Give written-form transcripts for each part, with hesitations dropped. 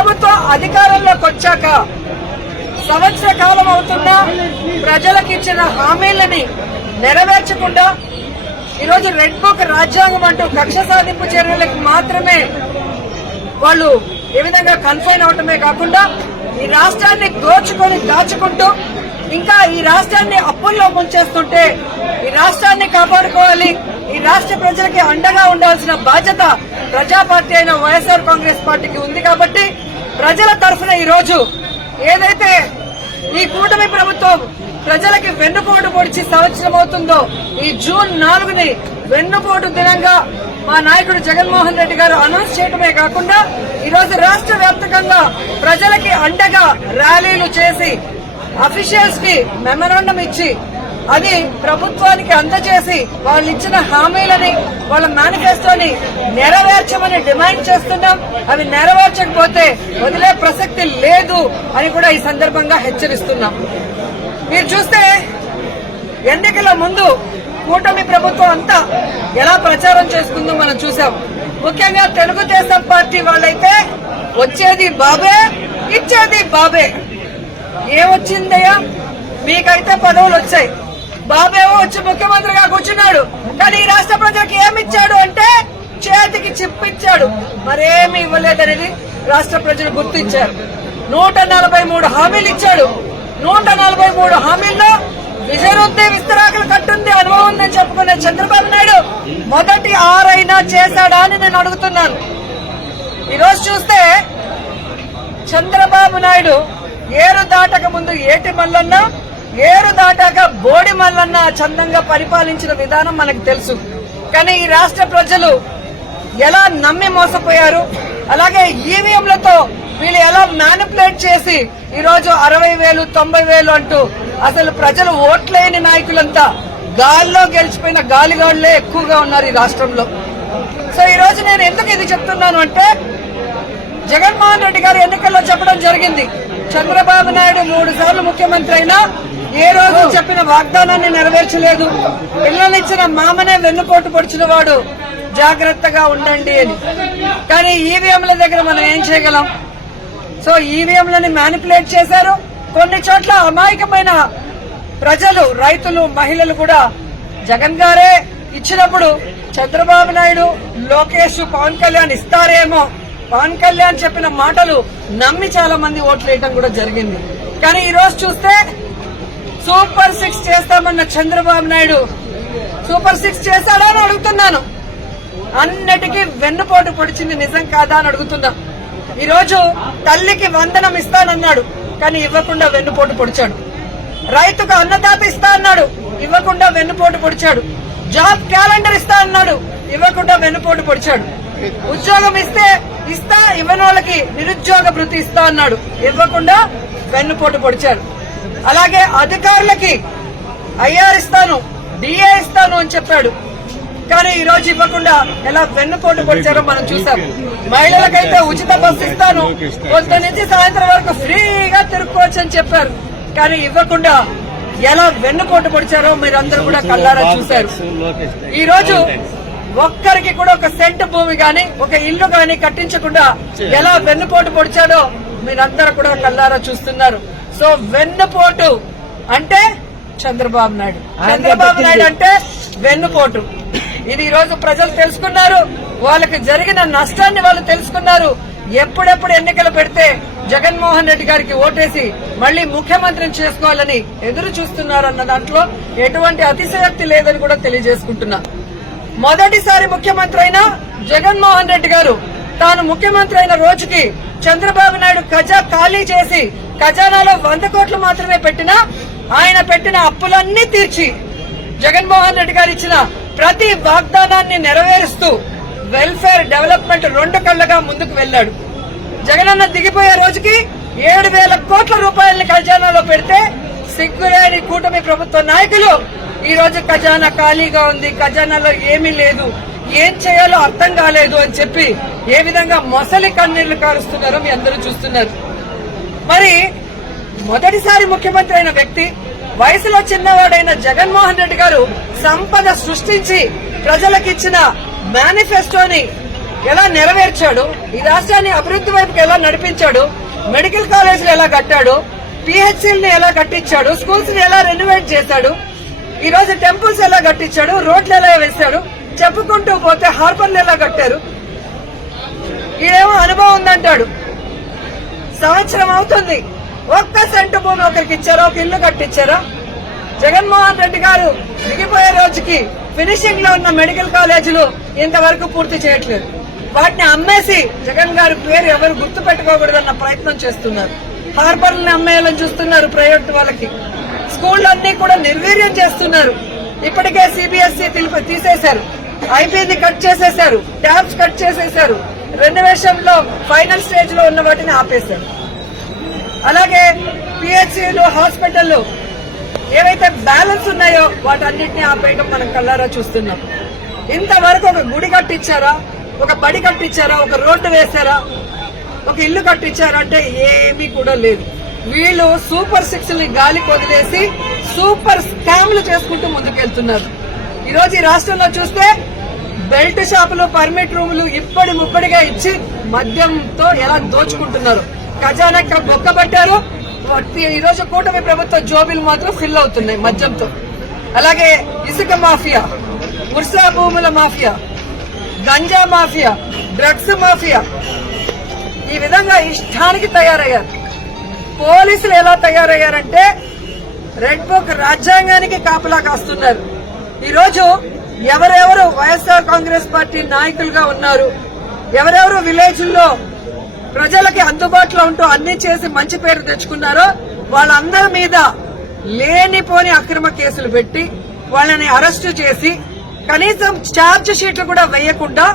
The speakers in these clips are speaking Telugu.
ప్రభుత్వం అధికారంలోకి వచ్చాక సంవత్సర కాలం అవుతున్నా ప్రజలకు ఇచ్చిన హామీలని నెరవేర్చకుండా ఈరోజు రెడ్ బుక్ రాజ్యాంగం అంటూ కక్ష సాధింపు చర్యలకు మాత్రమే వాళ్ళు ఏ విధంగా కన్ఫైన్ అవటమే కాకుండా ఈ రాష్ట్రాన్ని దోచుకొని దాచుకుంటూ ఇంకా ఈ రాష్ట్రాన్ని అప్పుల్లో ముంచేస్తుంటే ఈ రాష్ట్రాన్ని కాపాడుకోవాలి, ఈ రాష్ట్ర ప్రజలకి అండగా ఉండాల్సిన బాధ్యత ప్రజా పార్టీ అయిన వైఎస్ఆర్ కాంగ్రెస్ పార్టీకి ఉంది. కాబట్టి ప్రజల తరఫున ఈ రోజు ఏదైతే ఈ కూటమి ప్రభుత్వం ప్రజలకి వెన్నుపోటు పొడిచి సంవత్సరం అవుతుందో ఈ జూన్ 4ని వెన్నుపోటు దినంగా మా నాయకుడు జగన్మోహన్ రెడ్డి గారు అనౌన్స్ చేయడమే కాకుండా ఈరోజు రాష్ట్ర వ్యాప్తంగా ప్రజలకి అండగా ర్యాలీలు చేసి అఫీషియల్స్ కి మెమరాండం ఇచ్చి అది ప్రభుత్వానికి అందజేసి వాళ్ళు ఇచ్చిన హామీలని వాళ్ళ మేనిఫెస్టోని నెరవేర్చమని డిమాండ్ చేస్తున్నాం. అవి నెరవేర్చకపోతే వదిలే ప్రసక్తి లేదు అని కూడా ఈ సందర్భంగా హెచ్చరిస్తున్నాం. మీరు చూస్తే ఎన్నికల ముందు కూటమి ప్రభుత్వం అంతా ఎలా ప్రచారం చేసుకుందో మనం చూసాం. ముఖ్యంగా తెలుగుదేశం పార్టీ వాళ్ళైతే వచ్చేది బాబే, ఇచ్చేది బాబే. ఏమొచ్చిందయ్యా, మీకైతే పదవులు వచ్చాయి, బాబేమో వచ్చి ముఖ్యమంత్రిగా కూర్చున్నాడు, కానీ ఈ రాష్ట్ర ప్రజలకు ఏమిచ్చాడు అంటే చేతికి చిప్పిచ్చాడు, మరేమి ఇవ్వలేదనేది రాష్ట్ర ప్రజలు గుర్తించారు. 143 హామీలు ఇచ్చాడు. 143 హామీల్లో విజయరుద్దే విస్తరాకులు కట్టుంది, అనుభవం ఉందని చెప్పుకునే చంద్రబాబు నాయుడు మొదటి 6 అయినా చేశాడా అని నేను అడుగుతున్నాను. ఈరోజు చూస్తే చంద్రబాబు నాయుడు ఏరు దాటక ముందు ఏటి మల్లన్న, ఏరు దాటాక బోడి మల్లన్న చందంగా పరిపాలించిన విధానం మనకు తెలుసు. కానీ ఈ రాష్ట్ర ప్రజలు ఎలా నమ్మి మోసపోయారు, అలాగే ఈవీఎంలతో వీళ్ళు ఎలా మ్యానిపులేట్ చేసి ఈరోజు 60,000 90,000 అంటూ అసలు ప్రజలు ఓట్లేని నాయకులంతా గాల్లో గెలిచిపోయిన గాలిగాళ్లే ఎక్కువగా ఉన్నారు ఈ రాష్ట్రంలో. సో ఈ రోజు నేను ఎందుకు ఇది చెప్తున్నాను అంటే జగన్మోహన్ రెడ్డి గారు ఎన్నికల్లో చెప్పడం జరిగింది, చంద్రబాబు నాయుడు 3 సార్లు ముఖ్యమంత్రి అయినా ఏ రోజు చెప్పిన వాగ్దానాన్ని నెరవేర్చలేదు, పిల్లలిచ్చిన మామనే వెన్నుపోటు పొడిచిన వాడు, జాగ్రత్తగా ఉండండి అని. కానీ ఈవీఎంల దగ్గర మనం ఏం చేయగలం? సో ఈవీఎంలని మ్యానిపులేట్ చేశారు. కొన్ని చోట్ల అమాయకమైన ప్రజలు, రైతులు, మహిళలు కూడా జగన్ గారే ఇచ్చినప్పుడు చంద్రబాబు నాయుడు, లోకేష్, పవన్ కళ్యాణ్ ఇస్తారేమో, పవన్ కళ్యాణ్ చెప్పిన మాటలు నమ్మి చాలా మంది ఓట్లు వేయడం కూడా జరిగింది. కానీ ఈ రోజు చూస్తే సూపర్ 6 చేస్తామన్న చంద్రబాబు నాయుడు సూపర్ 6 చేశాడా అని అడుగుతున్నాను. అన్నిటికీ వెన్నుపోటు పొడిచింది నిజం కాదా అని అడుగుతున్నా. ఈ రోజు తల్లికి వందనం ఇస్తానన్నాడు, కానీ ఇవ్వకుండా వెన్నుపోటు పొడిచాడు. రైతుకు అన్నదాత ఇస్తా అన్నాడు, ఇవ్వకుండా వెన్నుపోటు పొడిచాడు. జాబ్ క్యాలెండర్ ఇస్తా అన్నాడు, ఇవ్వకుండా వెన్నుపోటు పొడిచాడు. ఉద్యోగం ఇస్తా ఇవ్వని వాళ్ళకి నిరుద్యోగ భృతి ఇస్తా అన్నాడు, ఇవ్వకుండా వెన్నుపోటు పొడిచాడు. అలాగే అధికారులకి ఐఆర్ ఇస్తాను, డిఏ ఇస్తాను అని చెప్పాడు, కానీ ఈ రోజు ఇవ్వకుండా ఎలా వెన్నుపోటు పొడిచారో మనం చూసాం. మహిళలకైతే ఉచిత బస్సు ఇస్తాను, పొద్దు నుంచి సాయంత్రం వరకు ఫ్రీగా తిరుక్కోవచ్చు అని చెప్పారు, కానీ ఇవ్వకుండా ఎలా వెన్నుపోటు పొడిచారో మీరందరూ కూడా కళ్ళారా చూశారు. ఈ రోజు ఒక్కరికి కూడా ఒక సెంటు భూమి గాని, ఒక ఇల్లు గాని కట్టించకుండా ఎలా వెన్నుపోటు పొడిచాడో మీరందరూ కూడా కళ్ళారా చూస్తున్నారు. సో వెన్నుపోటు అంటే చంద్రబాబు నాయుడు, చంద్రబాబు నాయుడు అంటే వెన్నుపోటు. ఇది ఈ రోజు ప్రజలు తెలుసుకున్నారు, వాళ్ళకి జరిగిన నష్టాన్ని వాళ్ళు తెలుసుకున్నారు. ఎప్పుడెప్పుడు ఎన్నికలు పెడితే జగన్మోహన్ రెడ్డి గారికి ఓటేసి మళ్లీ ముఖ్యమంత్రిని చేసుకోవాలని ఎదురు చూస్తున్నారన్న దాంట్లో ఎటువంటి అతిశయోక్తి లేదని కూడా తెలియజేసుకుంటున్నా. మొదటిసారి ముఖ్యమంత్రి అయిన జగన్మోహన్ రెడ్డి గారు తాను ముఖ్యమంత్రి అయిన రోజుకి చంద్రబాబు నాయుడు ఖజా ఖాళీ చేసి ఖజానాలో 100 కోట్లు మాత్రమే పెట్టినా ఆయన పెట్టిన అప్పులన్నీ తీర్చి జగన్మోహన్ రెడ్డి గారు ఇచ్చిన ప్రతి వాగ్దానాన్ని నెరవేరుస్తూ వెల్ఫేర్ డెవలప్మెంట్ 2 కళ్లగా ముందుకు వెళ్లాడు. జగనన్న దిగిపోయే రోజుకి 7,000 కోట్ల రూపాయలని ఖజానాలో పెడితే సిగ్గులేని కూటమి ప్రభుత్వ నాయకులు ఈ రోజు ఖజానా ఖాళీగా ఉంది, ఖజానాలో ఏమీ లేదు, ఏం చేయాలో అర్థం కాలేదు అని చెప్పి ఏ విధంగా మొసలి కన్నీళ్లు కారుస్తున్నారో మీ అందరూ చూస్తున్నారు. మరి మొదటిసారి ముఖ్యమంత్రి అయిన వ్యక్తి, వయసులో చిన్నవాడైన జగన్మోహన్ రెడ్డి గారు సంపద సృష్టించి ప్రజలకిచ్చిన మేనిఫెస్టోని ఎలా నెరవేర్చాడు, ఈ రాష్ట్రాన్ని అభివృద్ధి వైపుకి ఎలా నడిపించాడు, మెడికల్ కాలేజీలు ఎలా కట్టాడు, పిహెచ్సిల్ని ఎలా కట్టించాడు, స్కూల్స్ ని ఎలా రెనోవేట్ చేశాడు, ఈ రోజు టెంపుల్స్ ఎలా కట్టించాడు, రోడ్లు ఎలా వేశాడు, చెప్పుకుంటూ పోతే హార్బర్లు ఎలా కట్టారు. ఇదేమో అనుభవం ఉందంటాడు. సంవత్సరం అవుతుంది, ఒక్క సెంటు భూమి ఒకరికి ఇచ్చారా, ఒక ఇల్లు కట్టించారా? జగన్మోహన్ రెడ్డి గారు దిగిపోయే రోజుకి ఫినిషింగ్ లో ఉన్న మెడికల్ కాలేజీలు ఇంతవరకు పూర్తి చేయట్లేదు. వాటిని అమ్మేసి జగన్ గారి పేరు ఎవరు గుర్తు పెట్టుకోకూడదన్న ప్రయత్నం చేస్తున్నారు. హార్బర్లను అమ్మేయాలని చూస్తున్నారు ప్రైవేట్ వాళ్ళకి. స్కూళ్లన్నీ కూడా నిర్వీర్యం చేస్తున్నారు. ఇప్పటికే సిబిఎస్ఈ తీసేశారు, ఐపీని కట్ చేసేశారు, ట్యాబ్స్ కట్ చేసేశారు, రెనోవేషన్ లో ఫైనల్ స్టేజ్ లో ఉన్న వాటిని ఆపేశారు. అలాగే పిహెచ్సిలు, హాస్పిటల్లు ఏవైతే బ్యాలెన్స్ ఉన్నాయో వాటన్నిటిని ఆపేయడం మనం కళ్ళారా చూస్తున్నాం. ఇంతవరకు ఒక గుడి కట్టించారా, ఒక బడి కట్టించారా, ఒక రోడ్డు వేశారా, ఒక ఇల్లు కట్టించారా అంటే ఏమీ కూడా లేదు. వీళ్ళు సూపర్ 6 ని గాలి వదిలేసి సూపర్ స్కామ్లు చేసుకుంటూ ముందుకెళ్తున్నారు. ఈ రోజు ఈ రాష్ట్రంలో చూస్తే బెల్ట్ షాపులు, పర్మిట్ రూములు ఇప్పటి ముప్పటిగా ఇచ్చి మద్యంతో ఎలా దోచుకుంటున్నారు. ఖజానా బొక్కబట్టారు. ఈ రోజు కూటమి ప్రభుత్వ జోబీలు మాత్రం ఫిల్ అవుతున్నాయి మద్యంతో. అలాగే ఇసుక మాఫియా, ముర్సా భూముల mafia, ganja mafia, drugs mafia, ఈ విధంగా ఇష్టానికి తయారయ్యారు. పోలీసులు ఎలా తయారయ్యారంటే రెడ్ బుక్ రాజ్యాంగానికి కాపలా కాస్తున్నారు. ఈ రోజు ఎవరెవరు వైఎస్ఆర్ కాంగ్రెస్ పార్టీ నాయకులుగా ఉన్నారు, ఎవరెవరు విలేజ్ల్లో ప్రజలకి అందుబాటులో ఉంటూ అన్ని చేసి మంచి పేరు తెచ్చుకున్నారో వాళ్ళందరి మీద లేనిపోని అక్రమ కేసులు పెట్టి వాళ్ళని అరెస్టు చేసి కనీసం ఛార్జ్ షీట్లు కూడా వేయకుండా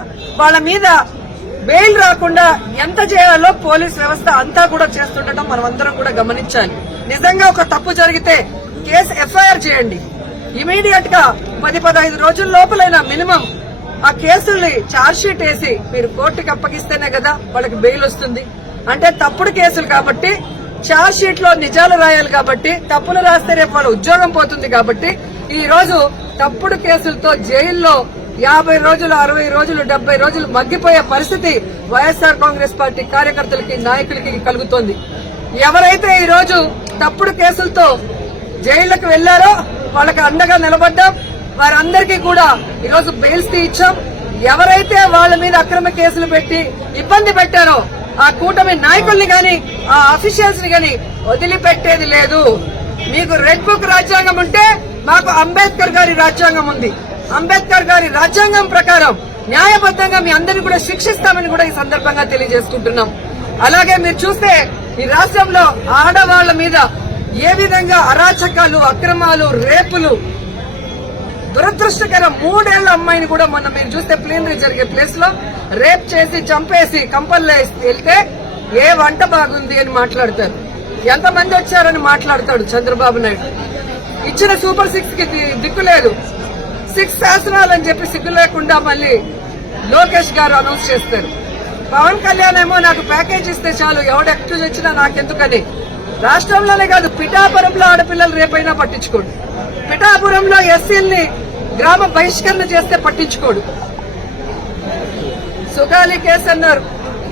వాళ్ళ మీద బెయిల్ రాకుండా ఎంత చేయాలో పోలీస్ వ్యవస్థ అంతా కూడా చేస్తుండటం మనం అందరం కూడా గమనించాలి. నిజంగా ఒక తప్పు జరిగితే కేసు ఎఫ్ఐఆర్ చేయండి. ఇమీడియట్ గా 10-15 రోజుల లోపలైనా మినిమం ఆ కేసుల్ని ఛార్జ్ షీట్ వేసి మీరు కోర్టుకి అప్పగిస్తేనే కదా వాళ్ళకి బెయిల్ వస్తుంది. అంటే తప్పుడు కేసులు కాబట్టి ఛార్జ్ షీట్ లో నిజాలు రాయాలి కాబట్టి, తప్పులు రాస్తే రేపు వాళ్ళ ఉద్యోగం పోతుంది కాబట్టి ఈ రోజు తప్పుడు కేసులతో జైల్లో 50 రోజులు, 60 రోజులు, 70 రోజులు మగ్గిపోయే పరిస్థితి వైఎస్ఆర్ కాంగ్రెస్ పార్టీ కార్యకర్తలకి, నాయకులకి కలుగుతోంది. ఎవరైతే ఈ రోజు తప్పుడు కేసులతో జైళ్లకు వెళ్లారో వాళ్ళకి అండగా నిలబడ్డాం. వారందరికీ కూడా ఈ రోజు బెయిల్స్ ఇచ్చాం. ఎవరైతే వాళ్ళ మీద అక్రమ కేసులు పెట్టి ఇబ్బంది పెట్టారో ఆ కూటమి నాయకుల్ని గాని, ఆ అఫీషియల్స్ ని గాని వదిలిపెట్టేది లేదు. మీకు రెడ్ బుక్ రాజ్యాంగం ఉంటే మాకు అంబేద్కర్ గారి రాజ్యాంగం ఉంది. అంబేద్కర్ గారి రాజ్యాంగం ప్రకారం న్యాయబద్దంగా మీ అందరినీ కూడా శిక్షిస్తామని కూడా ఈ సందర్భంగా తెలియజేసుకుంటున్నాం. అలాగే మీరు చూస్తే ఈ రాష్ట్రంలో ఆడవాళ్ల మీద ఏ విధంగా అరాచకాలు, అక్రమాలు, రేపులు, దురదృష్టకరం 3 ఏళ్ల అమ్మాయిని కూడా మొన్న మీరు చూస్తే ప్లీనరీ జరిగే ప్లేస్ లో రేప్ చేసి చంపేసి కంపల్లో వెళ్తే ఏ వంట బాగుంది అని మాట్లాడతారు. ఎంతమంది వచ్చారని మాట్లాడతాడు చంద్రబాబు నాయుడు. ఇచ్చిన సూపర్ 6 కి దిక్కు లేదు. 6 శాసనాలని చెప్పి సిగ్గు లేకుండా మళ్ళీ లోకేష్ గారు అనౌన్స్ చేస్తారు. పవన్ కళ్యాణ్ ఏమో నాకు ప్యాకేజ్ ఇస్తే చాలు, ఎవడు ఎక్స్క్యూజ్ వచ్చినా నాకెందుకని. రాష్ట్రంలోనే కాదు, పిఠాపురంలో ఆడపిల్లలు రేపైనా పట్టించుకోడు. పిఠాపురంలో ఎస్సీల్ని గ్రామ బహిష్కరణ చేస్తే పట్టించుకోడు. సుగాలి కేసు అన్నారు,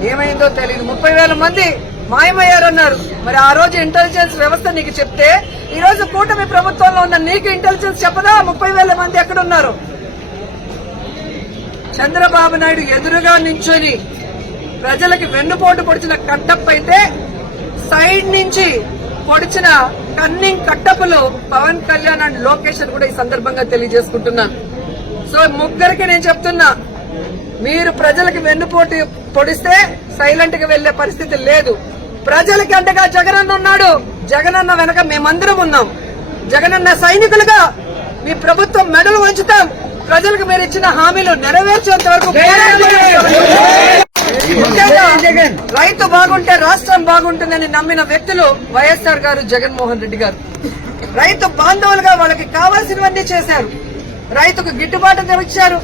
ఏమైందో తెలియదు. 30,000 మంది మాయమయ్యారన్నారు. మరి ఆ రోజు ఇంటెలిజెన్స్ వ్యవస్థ నీకు చెప్తే ఈ రోజు కూటమి ప్రభుత్వంలో ఉన్న నీకు ఇంటెలిజెన్స్ చెప్పదా 30,000 మంది ఎక్కడున్నారు? చంద్రబాబు నాయుడు ఎదురుగా నించొని ప్రజలకి వెన్నుపోటు పొడిచిన కట్టప్ప అయితే సైడ్ నుంచి పొడిచిన కన్నింగ్ కట్టపులు పవన్ కళ్యాణ్ అండ్ లోకేష్ అని కూడా ఈ సందర్భంగా తెలియజేసుకుంటున్నాను. సో ముగ్గురికి నేను చెప్తున్నా, మీరు ప్రజలకి వెన్నుపోటు పొడిస్తే సైలెంట్ గా వెళ్లే పరిస్థితి లేదు. ప్రజలకి అండగా జగనన్న ఉన్నాడు. జగనన్న వెనక మేమందరం ఉన్నాం. జగనన్న సైనికులుగా మీ ప్రభుత్వం మెడలు వంచుతాం. ప్రజలకు మీరు ఇచ్చిన హామీలు నెరవేర్చేంత వరకు రైతు బాగుంటే రాష్ట్రం బాగుంటుందని నమ్మిన వ్యక్తులు వైఎస్ఆర్ గారు, జగన్మోహన్ రెడ్డి గారు. రైతు బాంధవులుగా వాళ్ళకి కావాల్సినవన్నీ చేశారు. రైతుకు గిట్టుబాటు ధర ఇచ్చారు.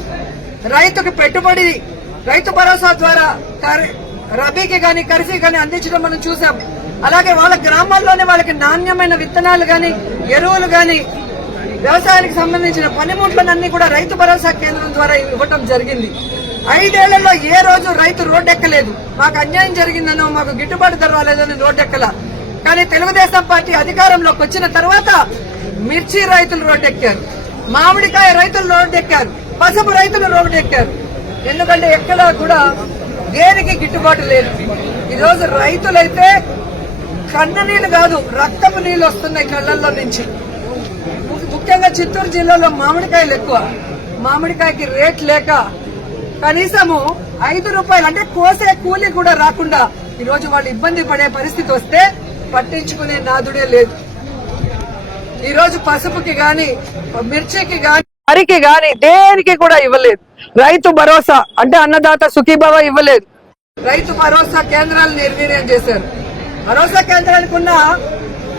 రైతుకు పెట్టుబడి రైతు భరోసా ద్వారా రబీకి గాని, ఖరీఫ్కి గాని అందించడం మనం చూసాం. అలాగే వాళ్ళ గ్రామాల్లోనే వాళ్ళకి నాణ్యమైన విత్తనాలు గాని, ఎరువులు గాని, వ్యవసాయానికి సంబంధించిన పనిముట్లన్నీ కూడా రైతు భరోసా కేంద్రం ద్వారా ఇవ్వటం జరిగింది. 5 ఏళ్లలో ఏ రోజు రైతు రోడ్డెక్కలేదు. మాకు అన్యాయం జరిగిందనో మాకు గిట్టుబాటు ధర రాలేదని రోడ్డెక్కల. కానీ తెలుగుదేశం పార్టీ అధికారంలోకి వచ్చిన తర్వాత మిర్చి రైతులు రోడ్డెక్కారు, మామిడికాయ రైతులు రోడ్డెక్కారు, పసుపు రైతులు రోడ్డెక్కారు. ఎందుకంటే ఎక్కడా కూడా దేనికి గిట్టుబాటు లేదు. ఈరోజు రైతులైతే కన్న నీళ్లు కాదు రక్తపు నీళ్లు వస్తున్నాయి కళ్లల్లో నుంచి. ముఖ్యంగా చిత్తూరు జిల్లాలో మామిడికాయలు ఎక్కువ. మామిడికాయకి రేట్ లేక కనీసము 5 రూపాయలు అంటే కోసే కూలి కూడా రాకుండా ఈరోజు వాళ్ళు ఇబ్బంది పడే పరిస్థితి వస్తే పట్టించుకునే నాదుడే లేదు. ఈరోజు పసుపుకి గాని మిర్చికి గాని వరికి గాని దేనికి కూడా ఇవ్వలేదు. రైతు భరోసా అంటే అన్నదాత సుఖీభవ ఇవ్వలేదు. రైతు భరోసా కేంద్రాలు నిర్వీర్యం చేశారు. భరోసా కేంద్రానికి ఉన్న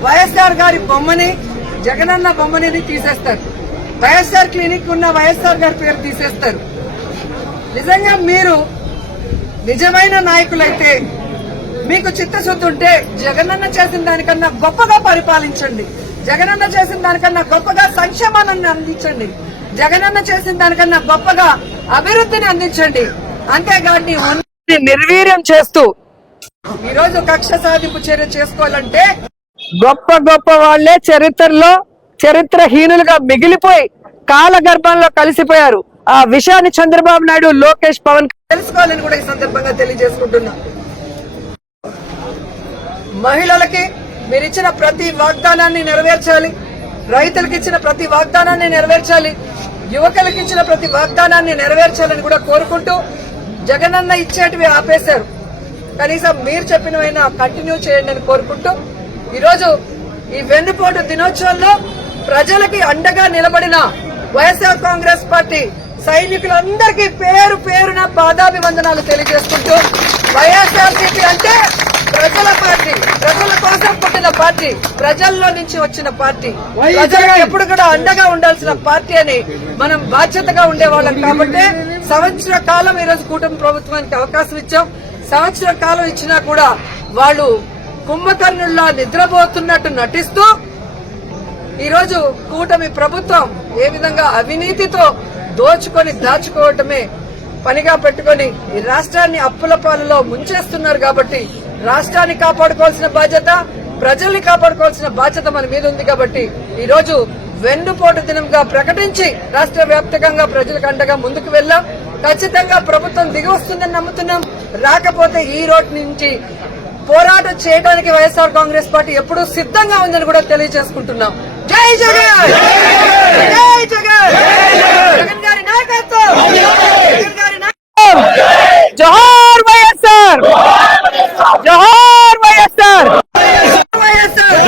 వైఎస్ఆర్ గారి బొమ్మని జగనన్న బొమ్మని తీసేస్తారు. వైఎస్ఆర్ క్లినిక్ ఉన్న వైఎస్ఆర్ గారి పేరు తీసేస్తారు. నిజంగా మీరు నిజమైన నాయకులైతే మీకు చిత్తశుద్ధి ఉంటే జగనన్న చేసిన దానికన్నా గొప్పగా పరిపాలించండి. జగనన్న చేసిన దానికన్నా గొప్పగా సంక్షేమాన్ని అందించండి. జగనన్న చేసిన దానికన్నా గొప్పగా అభివృద్ధిని అందించండి. అంతేగాని నిర్వీర్యం చేస్తూ ఈరోజు కక్ష సాధింపు చర్య చేసుకోవాలంటే గొప్ప గొప్ప వాళ్లే చరిత్రలో చరిత్రహీనులుగా మిగిలిపోయి కాలగర్భంలో కలిసిపోయారు. ఆ విషయాన్ని చంద్రబాబు నాయుడు, లోకేష్, పవన్ తెలుసుకోవాలని కూడా ఈ సందర్భంగా తెలియజేసుకుంటున్నా. మహిళలకి మీరిచ్చిన ప్రతి వాగ్దానాన్ని నెరవేర్చాలి. రైతులకు ఇచ్చిన ప్రతి వాగ్దానాన్ని నెరవేర్చాలి. యువకులకు ఇచ్చిన ప్రతి వాగ్దానాన్ని నెరవేర్చాలని కూడా కోరుకుంటూ జగనన్న ఇచ్చేటివి ఆపేశారు. కనీసం మీరు చెప్పినవైనా కంటిన్యూ చేయండి అని కోరుకుంటూ ఈరోజు ఈ వెన్నుపోటు దినోత్సవంలో ప్రజలకి అండగా నిలబడిన వైఎస్ఆర్ కాంగ్రెస్ పార్టీ సైనికులందరికీ పేరు పేరున పాదాభివందనాలు తెలియజేసుకుంటూ వైఎస్ఆర్సీపీ అంటే ప్రజల పార్టీ, ప్రజల కోసం పుట్టిన పార్టీ, ప్రజల్లో నుంచి వచ్చిన పార్టీ, ప్రజలకు ఎప్పుడు కూడా అండగా ఉండాల్సిన పార్టీ అని మనం బాధ్యతగా ఉండేవాళ్ళం. కాబట్టి సంవత్సర కాలం ఈరోజు కూటమి ప్రభుత్వానికి అవకాశం ఇచ్చాం. సంవత్సర కాలం ఇచ్చినా కూడా వాళ్ళు కుంభకర్ణుల్లా నిద్రపోతున్నట్టు నటిస్తూ ఈరోజు కూటమి ప్రభుత్వం ఏ విధంగా అవినీతితో దోచుకొని దాచుకోవటమే పనిగా పెట్టుకుని ఈ రాష్ట్రాన్ని అప్పుల పాలలో ముంచేస్తున్నారు. కాబట్టి రాష్ట్రాన్ని కాపాడుకోవాల్సిన బాధ్యత, ప్రజల్ని కాపాడుకోవాల్సిన బాధ్యత మన మీద ఉంది. కాబట్టి ఈ రోజు వెన్నుపోటు దినంగా ప్రకటించి రాష్ట్ర వ్యాప్తంగా ప్రజలకు అండగా ముందుకు వెళ్లాం. ఖచ్చితంగా ప్రభుత్వం దిగి వస్తుందని నమ్ముతున్నాం. రాకపోతే ఈ రోడ్ నుంచి పోరాటం చేయడానికి వైఎస్ఆర్ కాంగ్రెస్ పార్టీ ఎప్పుడూ సిద్ధంగా ఉందని కూడా తెలియజేసుకుంటున్నాం. జై జగన్, జై జగన్, జగన్ గారి నాయకత్వం, జగన్ గారి నాయకత్వం. జోహార్ వైఎస్ఆర్, జోహార్ వైఎస్ఆర్, వైఎస్ఆర్.